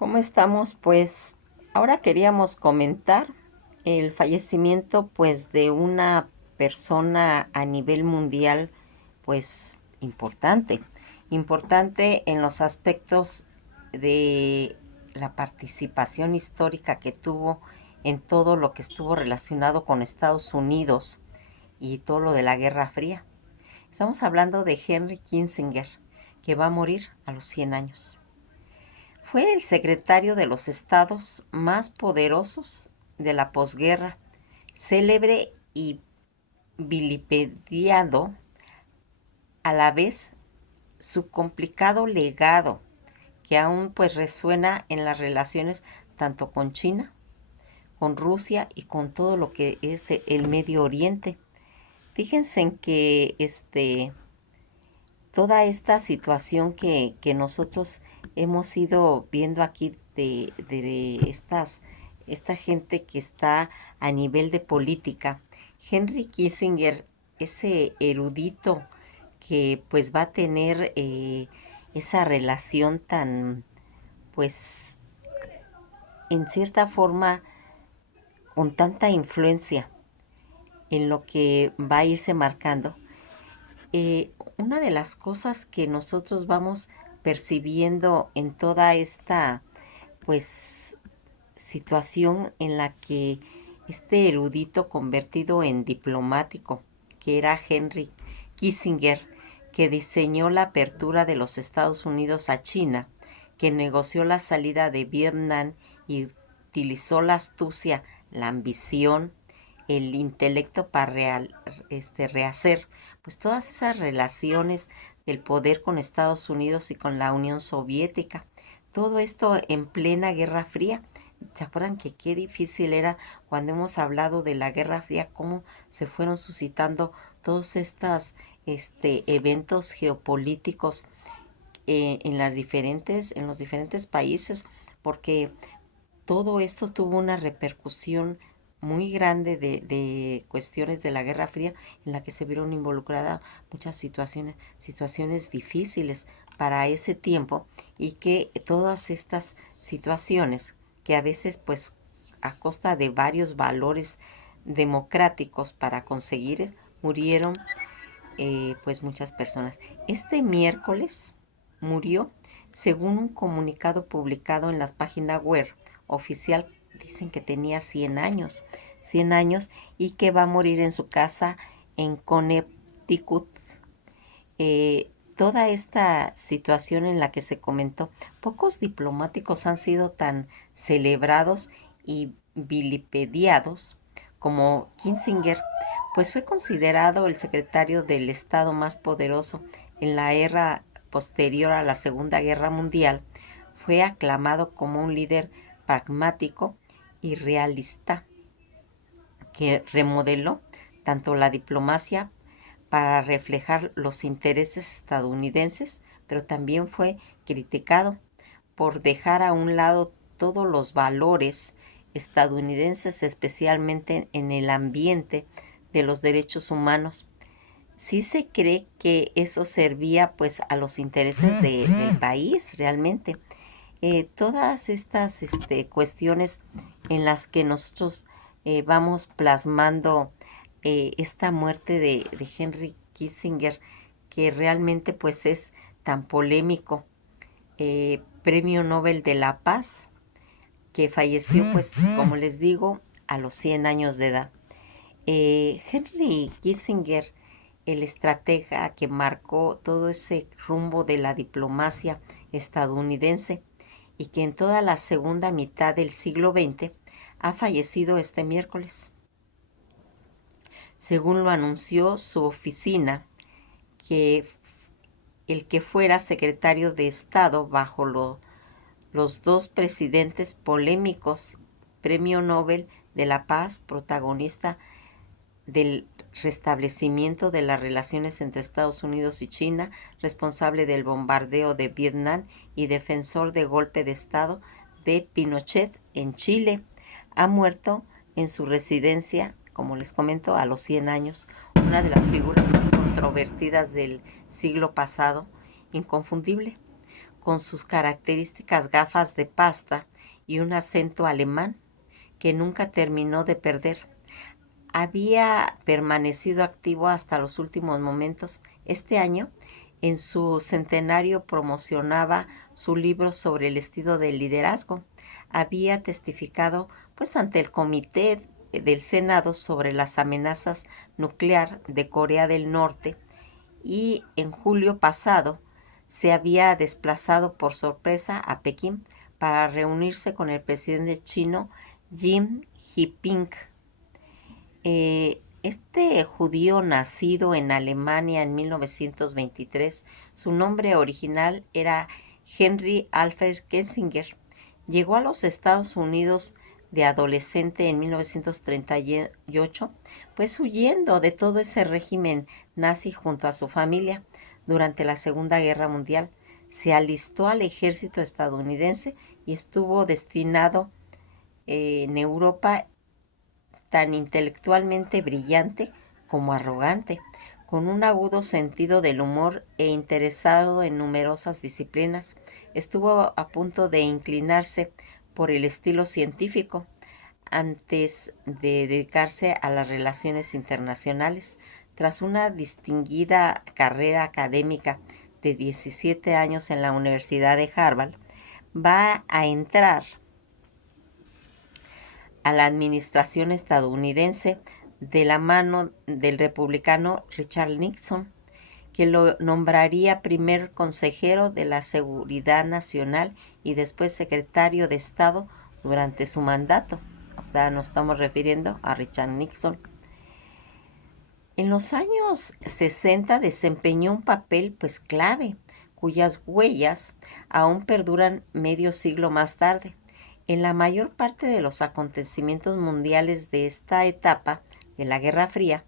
¿Cómo estamos? Pues ahora queríamos comentar el fallecimiento pues de una persona a nivel mundial pues importante en los aspectos de la participación histórica que tuvo en todo lo que estuvo relacionado con Estados Unidos y todo lo de la Guerra Fría. Estamos hablando de Henry Kissinger, que va a morir a los 100 años. Fue el secretario de los estados más poderosos de la posguerra, célebre y vilipendiado a la vez su complicado legado, que aún pues resuena en las relaciones tanto con China, con Rusia y con todo lo que es el Medio Oriente. Fíjense en que toda esta situación que nosotros hemos ido viendo aquí de esta gente que está a nivel de política. Henry Kissinger, ese erudito que pues va a tener esa relación tan, pues, en cierta forma, con tanta influencia en lo que va a irse marcando. Una de las cosas que nosotros vamos percibiendo en toda esta pues situación en la que este erudito convertido en diplomático, que era Henry Kissinger, que diseñó la apertura de los Estados Unidos a China, que negoció la salida de Vietnam y utilizó la astucia, la ambición, el intelecto para rehacer pues todas esas relaciones del poder con Estados Unidos y con la Unión Soviética. Todo esto en plena Guerra Fría. ¿Se acuerdan que qué difícil era cuando hemos hablado de la Guerra Fría, cómo se fueron suscitando todos estos eventos geopolíticos en los diferentes países? Porque todo esto tuvo una repercusión muy grande de cuestiones de la Guerra Fría, en la que se vieron involucradas muchas situaciones difíciles para ese tiempo, y que todas estas situaciones que a veces pues a costa de varios valores democráticos para conseguir, murieron pues muchas personas. Este miércoles murió, según un comunicado publicado en la página web oficial. Dicen que tenía 100 años, y que va a morir en su casa en Connecticut. Toda esta situación en la que se comentó, pocos diplomáticos han sido tan celebrados y vilipediados como Kissinger, pues fue considerado el secretario del Estado más poderoso en la era posterior a la Segunda Guerra Mundial. Fue aclamado como un líder pragmático y realista, que remodeló tanto la diplomacia para reflejar los intereses estadounidenses, pero también fue criticado por dejar a un lado todos los valores estadounidenses, especialmente en el ambiente de los derechos humanos. Sí se cree que eso servía pues a los intereses del país realmente. Todas estas cuestiones en las que nosotros vamos plasmando esta muerte de Henry Kissinger, que realmente pues es tan polémico, Premio Nobel de la Paz, que falleció pues como les digo a los 100 años de edad. Henry Kissinger, el estratega que marcó todo ese rumbo de la diplomacia estadounidense, y que en toda la segunda mitad del siglo XX ha fallecido este miércoles. Según lo anunció su oficina, que el que fuera secretario de Estado bajo los dos presidentes polémicos, Premio Nobel de la Paz, protagonista del restablecimiento de las relaciones entre Estados Unidos y China, responsable del bombardeo de Vietnam y defensor del golpe de Estado de Pinochet en Chile, ha muerto en su residencia, como les comento, a los 100 años, una de las figuras más controvertidas del siglo pasado, inconfundible. con sus características gafas de pasta y un acento alemán que nunca terminó de perder. Había permanecido activo hasta los últimos momentos. Este año, en su centenario, promocionaba su libro sobre el estilo del liderazgo. Había testificado pues ante el Comité del Senado sobre las amenazas nuclear de Corea del Norte y en julio pasado se había desplazado por sorpresa a Pekín para reunirse con el presidente chino Xi Jinping. Este judío nacido en Alemania en 1923, su nombre original era Henry Alfred Kissinger. Llegó a los Estados Unidos de adolescente en 1938, pues huyendo de todo ese régimen nazi junto a su familia durante la Segunda Guerra Mundial. Se alistó al ejército estadounidense y estuvo destinado en Europa, tan intelectualmente brillante como arrogante, con un agudo sentido del humor e interesado en numerosas disciplinas. Estuvo a punto de inclinarse por el estilo científico antes de dedicarse a las relaciones internacionales. Tras una distinguida carrera académica de 17 años en la Universidad de Harvard, va a entrar a la administración estadounidense de la mano del republicano Richard Nixon, que lo nombraría primer consejero de la Seguridad Nacional y después secretario de Estado durante su mandato. O sea, nos estamos refiriendo a Richard Nixon. En los años 60 desempeñó un papel pues clave, cuyas huellas aún perduran medio siglo más tarde. En la mayor parte de los acontecimientos mundiales de esta etapa de la Guerra Fría,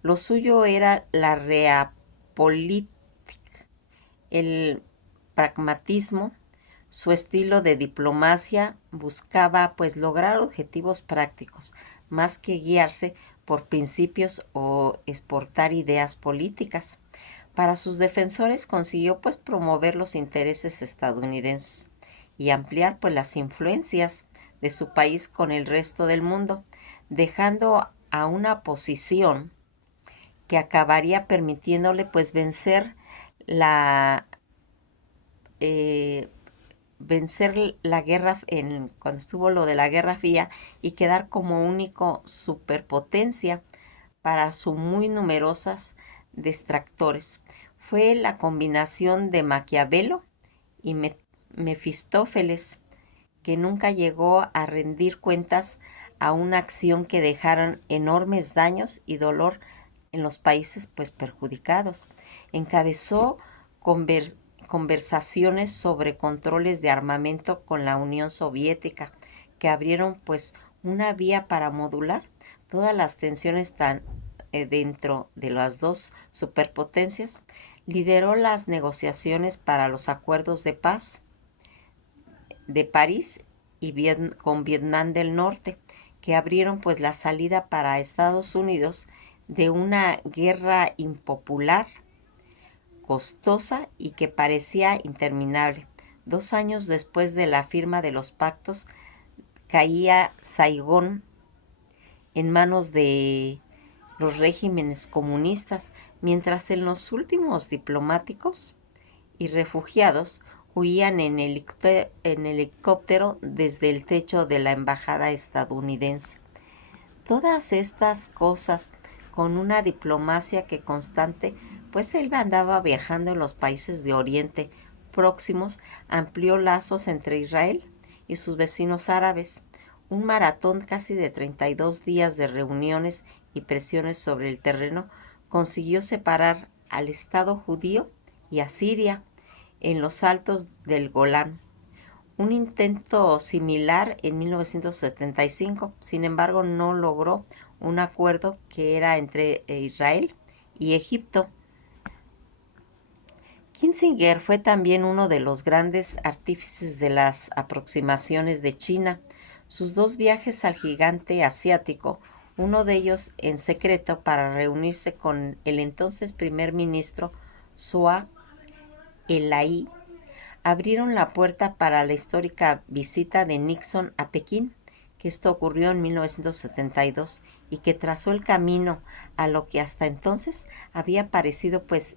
lo suyo era la realpolitik, el pragmatismo. Su estilo de diplomacia buscaba pues lograr objetivos prácticos, más que guiarse por principios o exportar ideas políticas. Para sus defensores consiguió pues promover los intereses estadounidenses y ampliar pues las influencias de su país con el resto del mundo, dejando a una posición que acabaría permitiéndole pues eh, vencer la guerra cuando estuvo lo de la Guerra Fría y quedar como único superpotencia para sus muy numerosas distractores. Fue la combinación de Maquiavelo y Mefistófeles, que nunca llegó a rendir cuentas a una acción que dejaran enormes daños y dolor en los países pues perjudicados. Encabezó conversaciones sobre controles de armamento con la Unión Soviética, que abrieron pues una vía para modular todas las tensiones dentro de las dos superpotencias. Lideró las negociaciones para los acuerdos de paz de París y con Vietnam del Norte, que abrieron pues la salida para Estados Unidos de una guerra impopular, costosa y que parecía interminable. 2 años después de la firma de los pactos, caía Saigón en manos de los regímenes comunistas, mientras en los últimos diplomáticos y refugiados huían en helicóptero desde el techo de la embajada estadounidense. Todas estas cosas con una diplomacia que constante, pues él andaba viajando en los países de Oriente próximos, amplió lazos entre Israel y sus vecinos árabes, un maratón casi de 32 días de reuniones y presiones sobre el terreno consiguió separar al Estado judío y a Siria en los altos del Golán. Un intento similar en 1975, sin embargo, no logró un acuerdo que era entre Israel y Egipto. Kissinger fue también uno de los grandes artífices de las aproximaciones de China. Sus 2 viajes al gigante asiático, uno de ellos en secreto para reunirse con el entonces primer ministro Zhou Enlai, abrieron la puerta para la histórica visita de Nixon a Pekín, que esto ocurrió en 1972 y que trazó el camino a lo que hasta entonces había parecido pues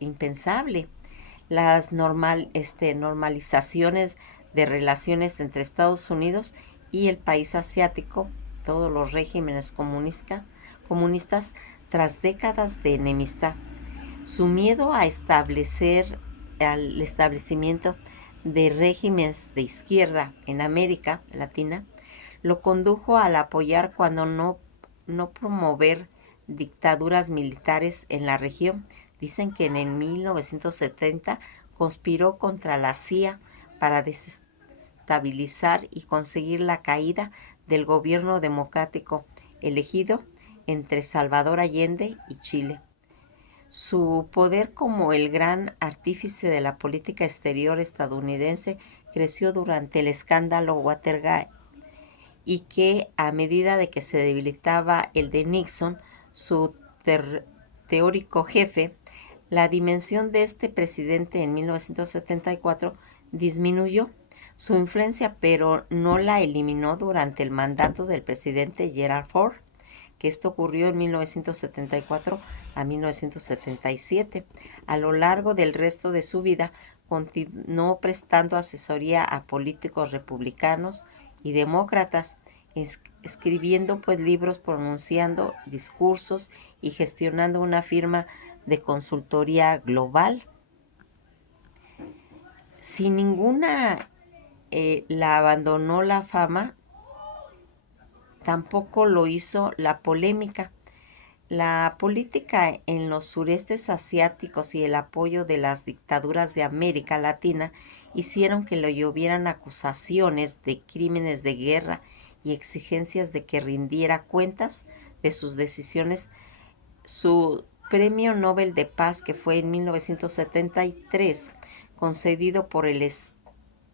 impensable, las normalizaciones de relaciones entre Estados Unidos y el país asiático, todos los regímenes comunistas tras décadas de enemistad. Su miedo al establecimiento de regímenes de izquierda en América Latina lo condujo al apoyar cuando no promover dictaduras militares en la región. Dicen que en el 1970 conspiró contra la CIA para desestabilizar y conseguir la caída del gobierno democrático elegido entre Salvador Allende y Chile. Su poder como el gran artífice de la política exterior estadounidense creció durante el escándalo Watergate, y que a medida de que se debilitaba el de Nixon, su teórico jefe, la dimensión de este presidente en 1974 disminuyó su influencia, pero no la eliminó durante el mandato del presidente Gerald Ford, que esto ocurrió en 1974 a 1977. A lo largo del resto de su vida, continuó prestando asesoría a políticos republicanos y demócratas, escribiendo pues libros, pronunciando discursos y gestionando una firma de consultoría global. Sin ninguna la abandonó la fama, tampoco lo hizo la polémica. La política en los surestes asiáticos y el apoyo de las dictaduras de América Latina hicieron que le llovieran acusaciones de crímenes de guerra y exigencias de que rindiera cuentas de sus decisiones. Su Premio Nobel de Paz, que fue en 1973, concedido por el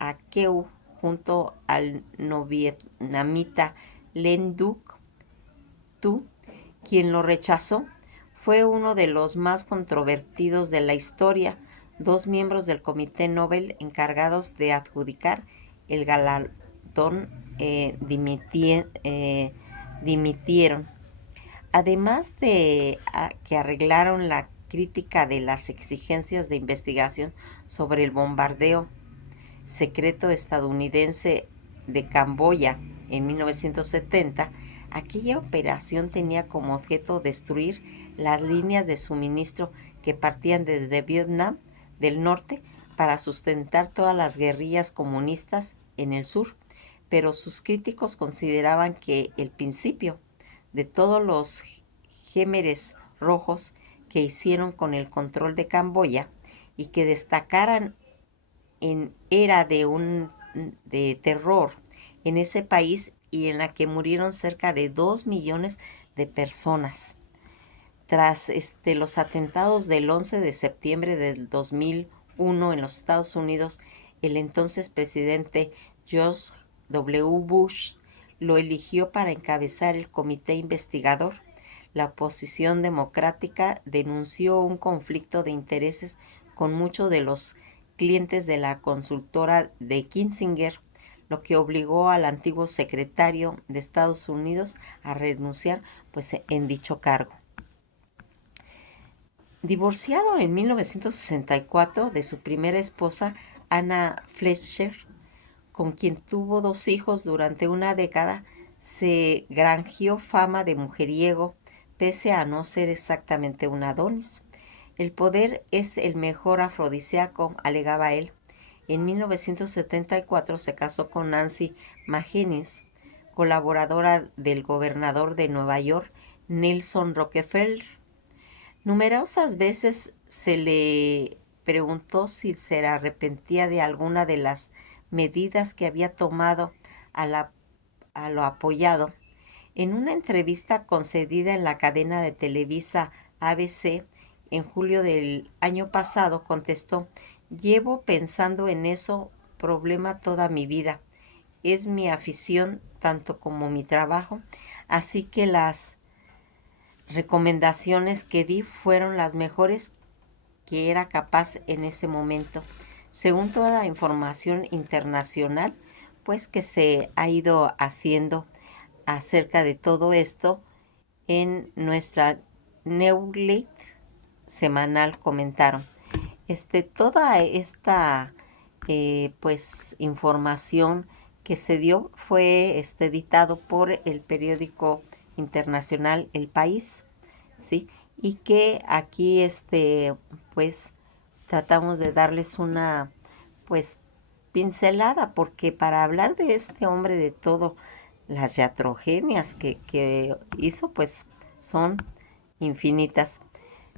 Akeu junto al no-vietnamita Len Duc Tu, quien lo rechazó, fue uno de los más controvertidos de la historia. Dos miembros del Comité Nobel encargados de adjudicar el galardón dimitieron. Además de que arreglaron la crítica de las exigencias de investigación sobre el bombardeo secreto estadounidense de Camboya en 1970, aquella operación tenía como objeto destruir las líneas de suministro que partían desde Vietnam del norte para sustentar todas las guerrillas comunistas en el sur, pero sus críticos consideraban que el principio de todos los gémeres rojos que hicieron con el control de Camboya y que destacaran en era de terror en ese país y en la que murieron cerca de 2 millones de personas. Tras los atentados del 11 de septiembre del 2001 en los Estados Unidos, el entonces presidente George W. Bush lo eligió para encabezar el comité investigador. La oposición democrática denunció un conflicto de intereses con muchos de los clientes de la consultora de Kissinger, lo que obligó al antiguo secretario de Estados Unidos a renunciar pues, en dicho cargo. Divorciado en 1964 de su primera esposa, Anna Fletcher, con quien tuvo 2 hijos durante una década, se granjeó fama de mujeriego, pese a no ser exactamente un Adonis. El poder es el mejor afrodisíaco, alegaba él. En 1974 se casó con Nancy McGinnis, colaboradora del gobernador de Nueva York, Nelson Rockefeller. Numerosas veces se le preguntó si se arrepentía de alguna de las medidas que había tomado a lo apoyado. En una entrevista concedida en la cadena de Televisa ABC en julio del año pasado, contestó: llevo pensando en eso problema toda mi vida. Es mi afición tanto como mi trabajo, así que las recomendaciones que di fueron las mejores que era capaz en ese momento. según toda la información internacional, pues que se ha ido haciendo acerca de todo esto en nuestra newsletter semanal comentaron. Toda esta pues información que se dio fue editado por el periódico internacional El País, ¿sí? Y que aquí pues tratamos de darles una pues pincelada, porque para hablar de este hombre, de todo las iatrogenias que hizo, pues son infinitas.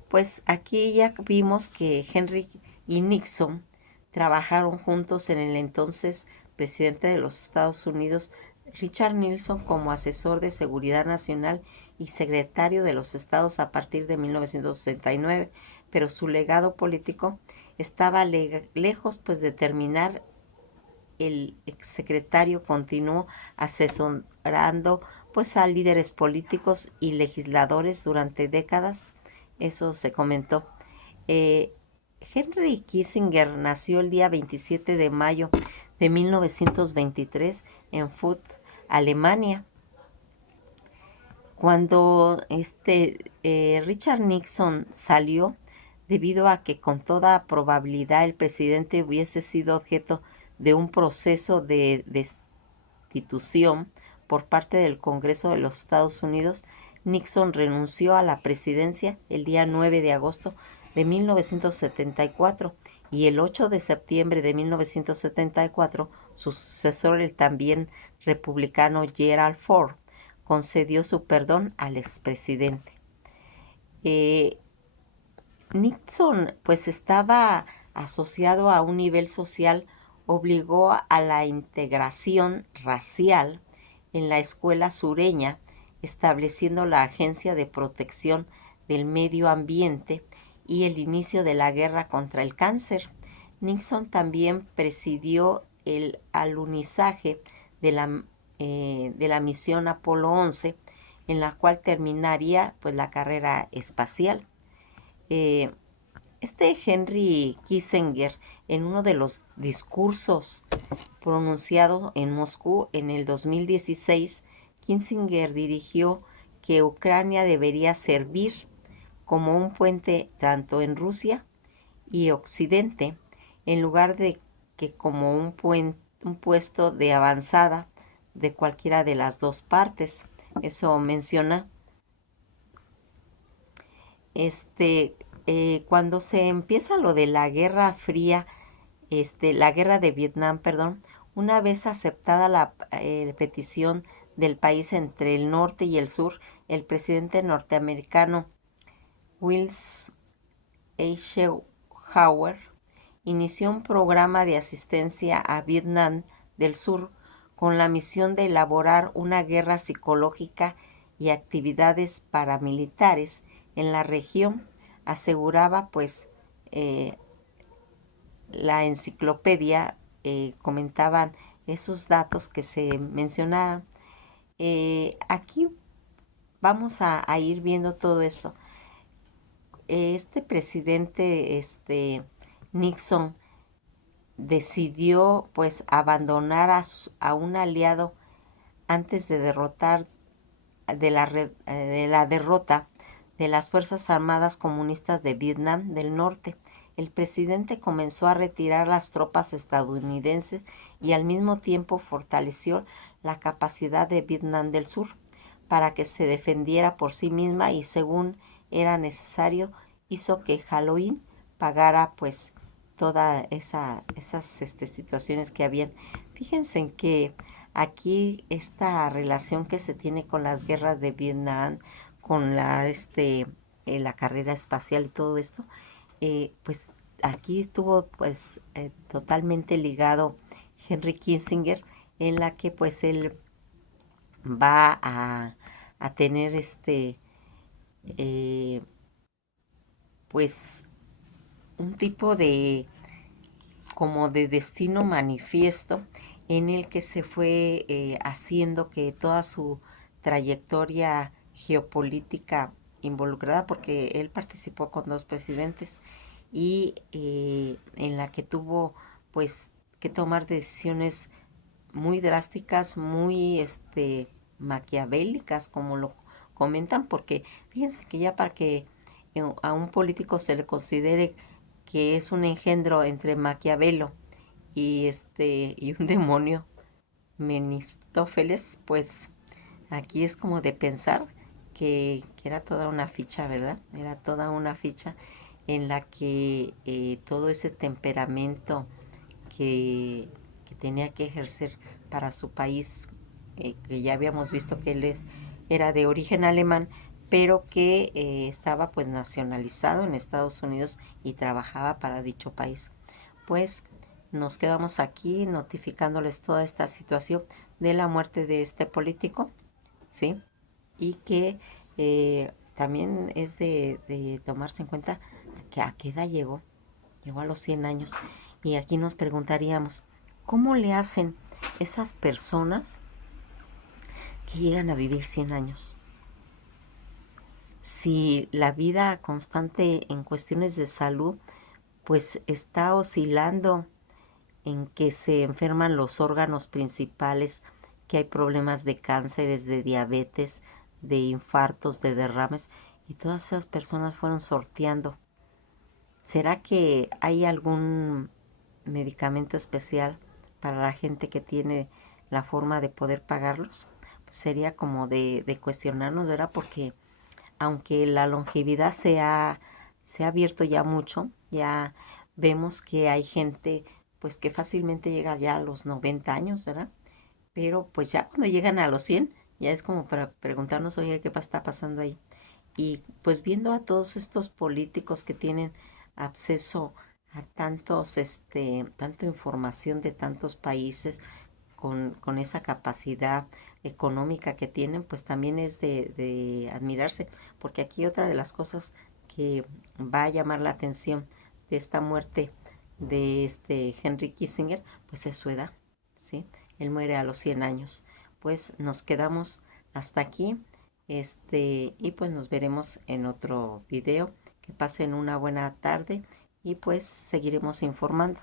Pues aquí ya vimos que Henry y Nixon trabajaron juntos en el entonces presidente de los Estados Unidos, Richard Nixon, como asesor de seguridad nacional y secretario de los estados a partir de 1969, pero su legado político estaba lejos pues de terminar. El exsecretario continuó asesorando pues a líderes políticos y legisladores durante décadas. Eso se comentó. Eh, Henry Kissinger nació el día 27 de mayo de 1923 en Fürth, Alemania. Cuando Richard Nixon salió, debido a que con toda probabilidad el presidente hubiese sido objeto de un proceso de destitución por parte del Congreso de los Estados Unidos, Nixon renunció a la presidencia el día 9 de agosto de 1974 y el 8 de septiembre de 1974 su sucesor, el también republicano Gerald Ford, concedió su perdón al expresidente. Eh, Nixon pues estaba asociado a un nivel social, obligó a la integración racial en la escuela sureña, estableciendo la Agencia de Protección del Medio Ambiente y el inicio de la guerra contra el cáncer. Nixon también presidió el alunizaje de la misión Apolo 11, en la cual terminaría pues la carrera espacial. Eh, Henry Kissinger, en uno de los discursos pronunciado en Moscú en el 2016, Kissinger dirigió que Ucrania debería servir como un puente tanto en Rusia y Occidente, en lugar de que como un puesto de avanzada de cualquiera de las dos partes. Eso menciona. Cuando se empieza lo de la Guerra Fría, la guerra de Vietnam, perdón, una vez aceptada la petición del país entre el norte y el sur, el presidente norteamericano Willis Eisenhower inició un programa de asistencia a Vietnam del Sur con la misión de elaborar una guerra psicológica y actividades paramilitares en la región. Aseguraba pues la enciclopedia, comentaban esos datos que se mencionaban. Aquí vamos a ir viendo todo eso. Este presidente, Nixon, decidió pues abandonar a un aliado antes de derrotar de la derrota de las Fuerzas Armadas Comunistas de Vietnam del Norte. El presidente comenzó a retirar las tropas estadounidenses y al mismo tiempo fortaleció la capacidad de Vietnam del Sur para que se defendiera por sí misma, y según era necesario hizo que Hanoi pagara pues todas esas situaciones que habían. Fíjense en que aquí esta relación que se tiene con las guerras de Vietnam, con la carrera espacial y todo esto, pues aquí estuvo pues totalmente ligado Henry Kissinger, en la que pues él va a tener eh, pues un tipo de como de destino manifiesto, en el que se fue haciendo que toda su trayectoria geopolítica involucrada, porque él participó con dos presidentes, y en la que tuvo pues que tomar decisiones muy drásticas, muy maquiavélicas, como lo comentan, porque fíjense que ya para que a un político se le considere que es un engendro entre Maquiavelo y un demonio, Menistófeles, pues aquí es como de pensar que era toda una ficha, ¿verdad? Era toda una ficha en la que todo ese temperamento que tenía que ejercer para su país, que ya habíamos visto que era de origen alemán, pero que estaba pues nacionalizado en Estados Unidos y trabajaba para dicho país. Pues nos quedamos aquí notificándoles toda esta situación de la muerte de este político, ¿sí? Y que también es de tomarse en cuenta que a qué edad llegó. Llegó a los 100 años. Y aquí nos preguntaríamos, ¿cómo le hacen esas personas que llegan a vivir 100 años? Si la vida constante en cuestiones de salud, pues está oscilando en que se enferman los órganos principales, que hay problemas de cánceres, de diabetes, de infartos, de derrames, y todas esas personas fueron sorteando. ¿Será que hay algún medicamento especial para la gente que tiene la forma de poder pagarlos? Pues sería como de cuestionarnos, ¿verdad? Porque aunque la longevidad se ha abierto ya mucho, ya vemos que hay gente pues que fácilmente llega ya a los 90 años, ¿verdad? Pero pues ya cuando llegan a los 100 ya es como para preguntarnos, oye, ¿qué está pasando ahí? Y pues viendo a todos estos políticos que tienen acceso a tanta información de tantos países con esa capacidad económica que tienen, pues también es de admirarse, porque aquí otra de las cosas que va a llamar la atención de esta muerte de este Henry Kissinger, pues es su edad, ¿sí? Él muere a los 100 años. Pues nos quedamos hasta aquí, y pues nos veremos en otro video. Que pasen una buena tarde y pues seguiremos informando.